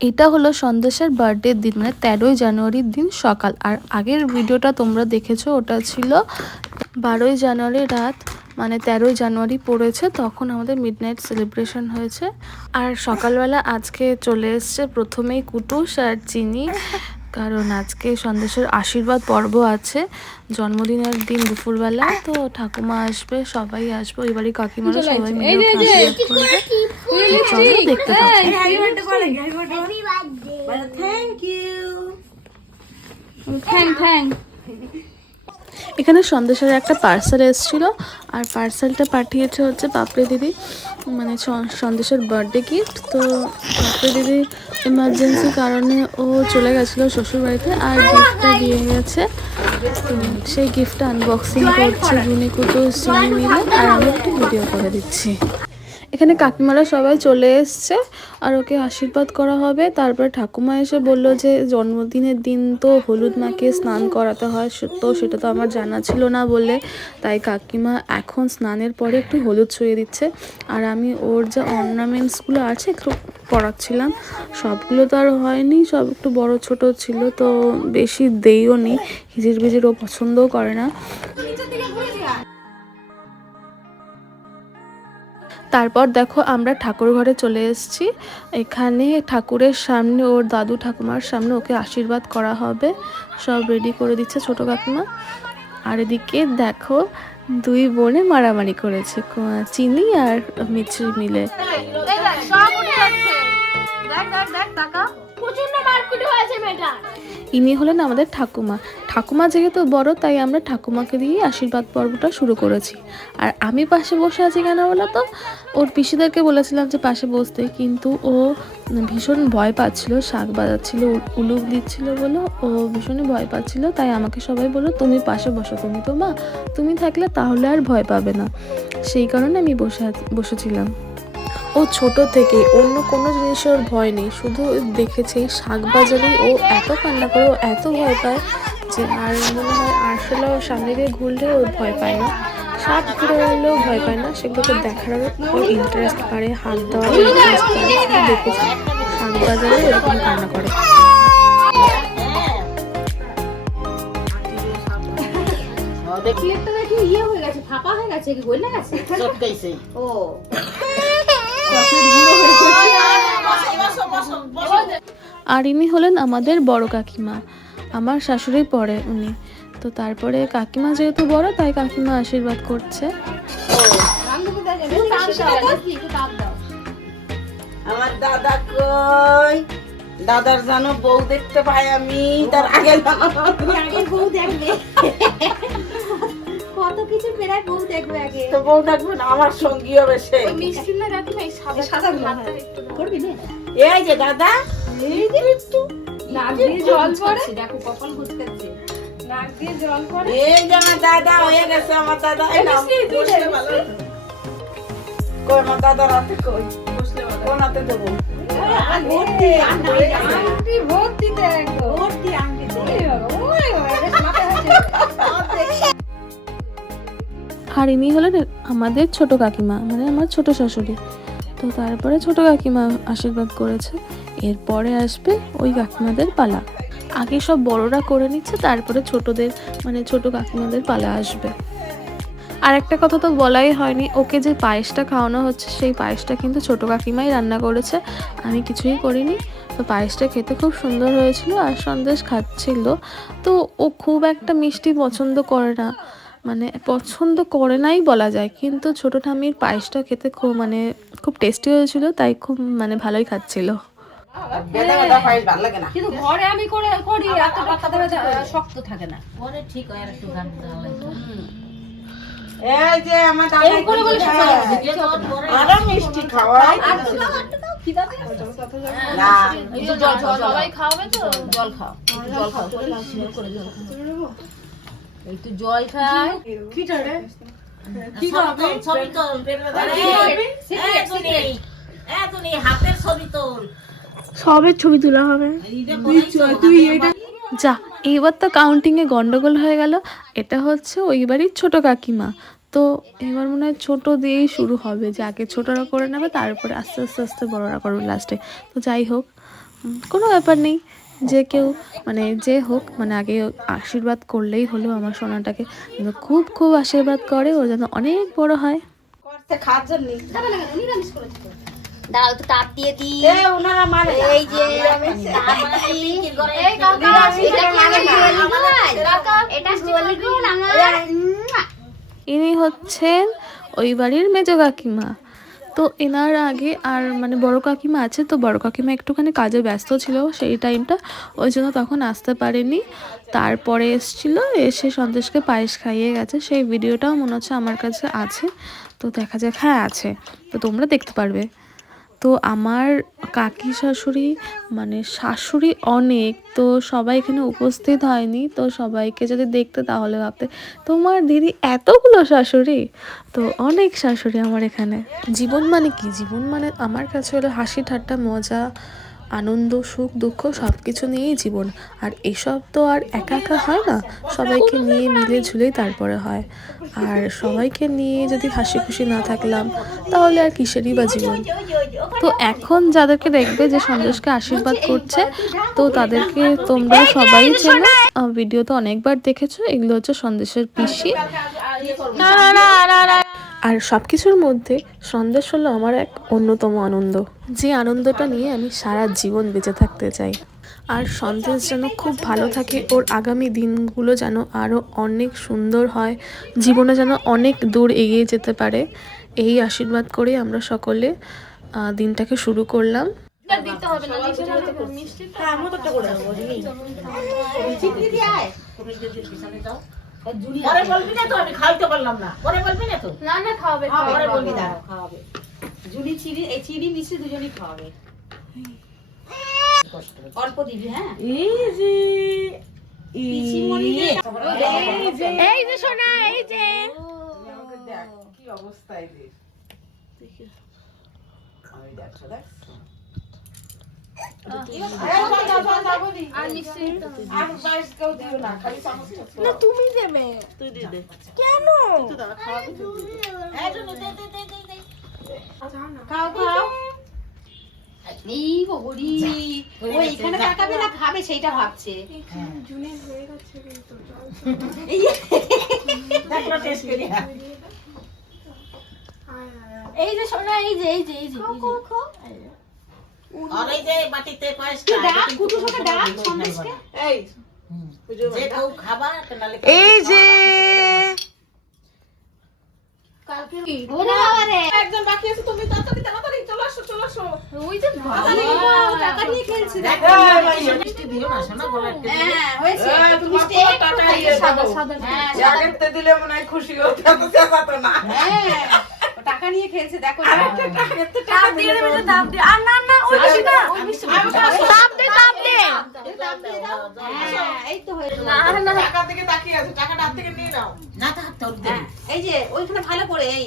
এটা হলো সন্দেশের বার্থডের দিন, মানে 13ই জানুয়ারির দিন সকাল। আর আগের ভিডিওটা তোমরা দেখেছো, ওটা ছিল 12ই জানুয়ারি রাত, মানে 13ই জানুয়ারি পড়েছে তখন আমাদের মিডনাইট সেলিব্রেশন হয়েছে। আর সকালবেলা আজকে চলে এসছে প্রথমেই কুটুস আর চিনি, কারণ আজকে সন্দেশের আশীর্বাদ পর্ব আছে জন্মদিনের দিন দুপুরবেলা। তো ঠাকুমা আসবে, সবাই আসবে, ওই বাড়ি কাকিমারা সবাই মিলে আশীর্বাদ করবে। চলো দেখতে থাকো। এখানে সন্দেশের একটা পার্সেল এসেছিল, আর পার্সেলটা পাঠিয়েছে হচ্ছে পাপড়ি দিদি, মানে সন্দেশের বার্থডে গিফট। তো পাপড়ি দিদি এমার্জেন্সি কারণে ও চলে গেছিলো শ্বশুরবাড়িতে, আর গিফটটা দিয়ে গেছে। তো সেই গিফটটা আনবক্সিং করছে জুনি কুটু চিনি মিলে, আর আমি একটু ভিডিও করে দিচ্ছি। এখানে কাকিমারা সবাই চলে এসছে আর ওকে আশীর্বাদ করা হবে। তারপরে ঠাকুমা এসে বললো যে জন্মদিনের দিন তো হলুদ মাখিয়ে স্নান করাতে হয়, তো সেটা তো আমার জানা ছিল না বলে, তাই কাকিমা এখন স্নানের পরে একটু হলুদ ছুঁয়ে দিচ্ছে। আর আমি ওর যে অর্নামেন্টসগুলো আছে একটু পরাচ্ছিলাম, সবগুলো তো আর হয়নি, সব একটু বড় ছোট ছিল, তো বেশি দেইও নি, হিজির বিজির ও পছন্দও করে না। তারপর দেখো আমরা ঠাকুর ঘরে চলে এসেছি। এখানে ঠাকুরের সামনে ওর দাদু ঠাকুমার সামনে ওকে আশীর্বাদ করা হবে, সব রেডি করে দিচ্ছে ছোট কাকিমা। আর এদিকে দেখো দুই বোনে মারামারি করেছে, চিনি আর মিছরি মিলে। ইনি হলেন আমাদের ঠাকুমা। ঠাকুমা যেহেতু বড়, তাই আমরা ঠাকুমাকে দিয়ে আশীর্বাদ পর্বটা শুরু করেছি। আর আমি পাশে বসে আছি কেন বলো তো, ওর পিসিদেরকে বলেছিলাম যে পাশে বসতে, কিন্তু ও ভীষণ ভয় পাচ্ছিল, শাক বাজাচ্ছিল, উলুক দিচ্ছিল বলে ও ভীষণই ভয় পাচ্ছিল। তাই আমাকে সবাই বললো তুমি পাশে বসো, তুমি তো মা, তুমি থাকলে তাহলে আর ভয় পাবে না। সেই কারণে আমি বসেছিলাম। ও ছোট থেকে অন্য কোনো জিনিসের ওর ভয় নেই, শুধু দেখেছে শাক বাজারেই ও এত কান্না করে, ও এত ভয় পায় যে আর মনে হয় আসলে ওর সামনে দিয়ে ঘুরলে ও ভয় পায় না, সাপ ঘুরে এলেও ভয় পায় না, সেগুলোকে দেখার ওর ইন্টারেস্ট পারে, হাত দেওয়ার ইন্টারেস্ট পারে। শুধু দেখেছি শাক বাজারে এরকম কান্না করে। আর ইনি হলেন আমাদের বড় কাকিমা, আমার শাশুড়ি পরে উনি। তো তারপরে কাকিমা যেহেতু বড়, তাই কাকিমা আশীর্বাদ করছে। আমার দাদা কই, দাদার জানো বউ দেখতে পাই আমি, তার আগে বউ দেখবে, কত কিছু ফেরায় বউ দেখবে, আগে তো বউ দেখবে না, আমার সঙ্গী হবে সে। মিষ্টি না রাখি না, এই সাদা সাদা করবি না। এই যে দাদা, এই যে একটু নাক দিয়ে জল পড়ে, দেখো কপাল কুচকাচ্ছে, নাক দিয়ে জল পড়ে। এই যে আমার দাদা হয়ে গেছে, আমার দাদা এই না বসলে ভালো হতো। কই আমার দাদা রাতে কই বসলে ভালো, কোন হাতে দেব? ভর্তি আংটি, ভর্তি দেখো, ভর্তি আংটি ওই ওই মাথা হচ্ছে। আর ইনি হলেন আমাদের ছোট কাকিমা, মানে আমার ছোট শাশুড়ি। তো তারপরে ছোট কাকিমা আশীর্বাদ করেছে, এরপরে আসবে ওই কাকিমাদের পালা। আগে সব বড়রা করে নিচ্ছে, তারপরে ছোটদের মানে ছোট কাকিমাদের পালা আসবে। আর একটা কথা তো বলাই হয়নি, ওকে যে পায়েসটা খাওয়ানো হচ্ছে সেই পায়েসটা কিন্তু ছোট কাকিমাই রান্না করেছে, আমি কিছুই করিনি। তো পায়েসটা খেতে খুব সুন্দর হয়েছিল, আর সন্দেশ খাচ্ছিল। তো ও খুব একটা মিষ্টি পছন্দ করে না, মানে পছন্দ করে নাই বলা যায়, কিন্তু ছোট ঠাম্মির পায়েসটা খেতে খুব টেস্টি হয়েছিল, তাই খুব মানে ভালোই খাচ্ছিল। কিন্তু ঘরে আমি করি শক্ত থাকে না, ঘরে ঠিক হয়, আর একটু গান এই যে আমার দাদা করে বলে আরে মিষ্টি খাওয়াই না, জল সবাই খাওয়াবে তো, জল খাও, জল খাও করে একটু জল খাই। কি রে কি খাবে? ছবি তোল, এতনি হাতের ছবি তোল, সবের ছবি তোলা হবে। তুই এটা যা, এইবার তো কাউন্টিংয়ে গন্ডগোল হয়ে গেল। এটা হচ্ছে ওই বাড়ির ছোট কাকিমা, তো এবার মনে হয় ছোট দিয়েই শুরু হবে, যে আগে ছোটরা করে নেবে, তারপরে আস্তে আস্তে আস্তে বড়রা করবে লাস্টে। তো যাই হোক, কোনো ব্যাপার নেই, যে কেউ মানে যে হোক, মানে আগে আশীর্বাদ করলেই হলো আমার সোনাটাকে, যেন খুব খুব আশীর্বাদ করে, ও যেন অনেক বড় হয়। করতে খাওয়ার জন্য নিরামিষ করেছি তো। দাও তো তাপ দিয়ে দি। ওনারা মানে এই যে তাপ বানাতে পিঙ্কির ঘরে এই কাকা এটা কি মানে কাকা এটা গোলগুল আমার। ইনি হচ্ছেন ওই বাড়ির মেজো কাকিমা। তো এনার আগে আর মানে বড় কাকিমা আছে, তো বড় কাকিমা একটুখানি কাজে ব্যস্ত ছিল সেই টাইমটা, ওই জন্য তখন আসতে পারেনি। তারপরে এসেছিল, এসে সন্দেশকে পায়েস খাইয়ে গেছে, সেই ভিডিওটাও মনে হচ্ছে আমার কাছে আছে, তো দেখা যাক। হ্যাঁ আছে, তো তোমরা দেখতে পারবে। তো আমার কাকি শাশুড়ি মানে শাশুড়ি অনেক, তো সবাই এখানে উপস্থিত হয়নি, তো সবাইকে যদি দেখতে তাহলে ভাবতে তোমার দিদি এতগুলো শাশুড়ি, তো অনেক শাশুড়ি আমার এখানে। জীবন মানে কি? জীবন মানে আমার কাছে হলো হাসি ঠাট্টা মজা আনন্দ সুখ দুঃখ সব কিছু নিয়েই জীবন। আর এসব তো আর একা একা হয় না, সবাইকে নিয়ে মিলে ঝুলেই তারপরে হয়। আর সবাইকে নিয়ে যদি হাসি খুশি না থাকলাম তাহলে আর কিসেরই বা জীবন। তো এখন যাদেরকে দেখবে যে সন্দেশকে আশীর্বাদ করছে, তো তাদেরকে তোমরা সবাই চেনো, ভিডিও তো অনেকবার দেখেছো। এগুলো হচ্ছে সন্দেশের পিসি। আর সব কিছুর মধ্যে সন্দেশ হলো আমার এক অন্যতম আনন্দ, যে আনন্দটা নিয়ে আমি সারা জীবন বেঁচে থাকতে চাই। আর সন্দেশ যেন খুব ভালো থাকে, ওর আগামী দিনগুলো যেন আরও অনেক সুন্দর হয়, জীবনে যেন অনেক দূর এগিয়ে যেতে পারে, এই আশীর্বাদ করে আমরা সকলে দিনটাকে শুরু করলাম। পরে বলবি না তো, আমি খাইতে পারলাম না। পরে বলবি না তো? না না খাওয়াবে পরে বলবি, দাঁড়াও খাওয়াবে। জুনি চিনি, এই চিনি মিশে দুজনই খাওয়াবে। অল্প দিবি, হ্যাঁ? এই যে পিসিমণি রে। এই যে সোনা, এই যে দেখ কি অবস্থা এই যে। আমি দেখছো, দেখ। তুমি দেবে। তুই দিয়ে দে। কেন? খাও খাও। এই বগরি ওই এখানে তাকাবে না, খাবে সেইটা ভাবছে। দেখো টেস্ট করি। এই যে সোনা, এই যে এই যে এই যে আর এই যে বাটিতে পায়েসটা ডাক কুটু সোনা, ডাক সন্দেশকে। এই যে কেউ খাবার নালে এই যে কালকে ওরে বাবা রে, একজন বাকি আছে, তুমি তাড়াতাড়ি তাড়াতাড়ি চলে আসো, চলে আসো। ওই যে টাকা নিয়ে খেলছে দেখো মিষ্টি দিও না শোনা, গলায় টেনে। হ্যাঁ হয়েছে তুমি মিষ্টি একটু টাকা খাইয়ে দিয়ে সাদা দাও। সাদা। হ্যাঁ আগেতে দিলে মনে হয় খুশি হতো, এত চেঁচাতো না। হ্যাঁ ও টাকা নিয়ে খেলছে, দেখো আরেকটা টাকা দাম দিয়ে দেবে, দাম দিয়ে। আর না না ওই মিষ্টিটা, ওই মিষ্টি দাম দে, দাম দে। হ্যাঁ এই তো হয়ে না না টাকার দিকে তাকিয়ে আছে, টাকাটা হাত থেকে নিয়ে নাও। না তা তোর দে। এই যে ওইখানে ভালো করে এই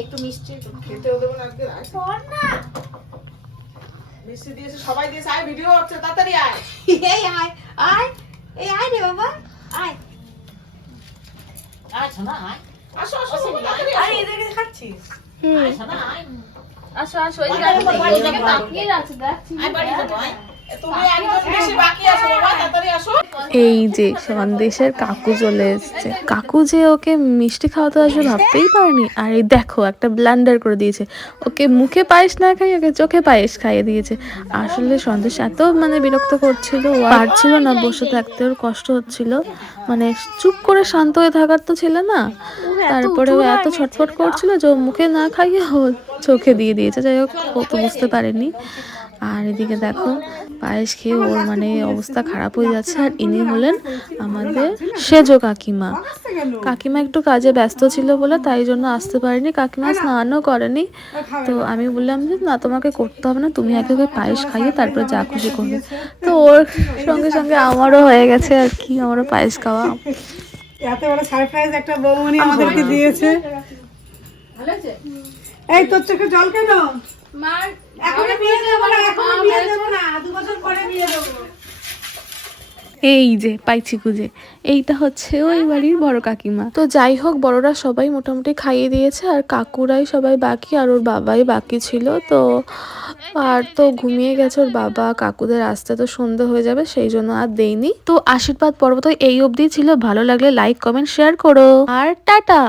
একটু মিষ্টি খেতেও দেবো না আজকে। মিষ্টি দিয়েছে, সবাই দিয়েছে। আয় ভিডিও হচ্ছে, তাড়াতাড়ি আয়। এই আয় আয়, এই আয় রে বাবা আয়। আয় শোনা, আয়। আসো আসো তাড়াতাড়ি আসো। আরে এদিকে খাচ্ছিস? আয় শোনা, আয়। আসো আসো, এই যে তাকিয়ে আছে দেখছি। আয় বাড়ি যাবো, আয়। তুমি একজন বেশি বাকি আছো বাবা, তাড়াতাড়ি আসো। এই যে সন্দেশের কাকু চলে এসছে। কাকু যে ওকে মিষ্টি খাওয়াতে আসবে ভাবতেই পারেনি। আর এই দেখো একটা ব্লান্ডার করে দিয়েছে, ওকে মুখে পায়েস না খাইয়ে ওকে চোখে পায়েস খাইয়ে দিয়েছে। আসলে সন্দেশ এত মানে বিরক্ত করছিল, ও পারছিল না বসে থাকতে, ওর কষ্ট হচ্ছিল, মানে চুপ করে শান্ত হয়ে থাকার তো ছিল না। তারপরে ও এত ছটফট করছিল যে ও মুখে না খাইয়ে ও চোখে দিয়ে দিয়েছে। যাই হোক ও তো বুঝতে পারেনি। আর এদিকে দেখো পায়েস খেয়ে ওর মানে অবস্থা খারাপ হয়ে যাচ্ছে। আর ইনি হলেন আমাদের সেজো কাকিমা। কাকিমা একটু কাজে ব্যস্ত ছিল বলে তাই জন্য আসতে পারেনি, কাকিমা স্নানও করেনি। তো আমি বললাম যে না তোমাকে করতে হবে না, তুমি আগে ওকে পায়েস খাইয়ে তারপরে যা খুশি করবে। তো ওর সঙ্গে সঙ্গে আমারও হয়ে গেছে আর কি, আমারও পায়েস খাওয়া। এত বড় সারপ্রাইজ একটা বৌমনি আমাদেরকে দিয়েছে। ভালো আছে এই তোর চোখে জল কেন? মার এখনো বিয়ে দেবো না, এখনো বিয়ে দেবো না, 2 বছর পরে বিয়ে দেবো। এই যে পাইছি খুঁজে, এইটা হচ্ছে ওই বাড়ির বড় কাকিমা। তো যাই হোক, বড়রা সবাই মোটামুটি খাইয়ে দিয়েছে, আর কাকুরাই সবাই বাকি, আর ওর বাবাই বাকি ছিল। তো আর তো ঘুমিয়ে গেছে ওর বাবা, কাকুদের আসতে তো সন্ধ্যা হয়ে যাবে, সেই জন্য আর দেইনি। তো আশীর্বাদ পর্ব তো এই অবধি ছিল। ভালো লাগলে লাইক, কমেন্ট, শেয়ার করো, আর টাটা।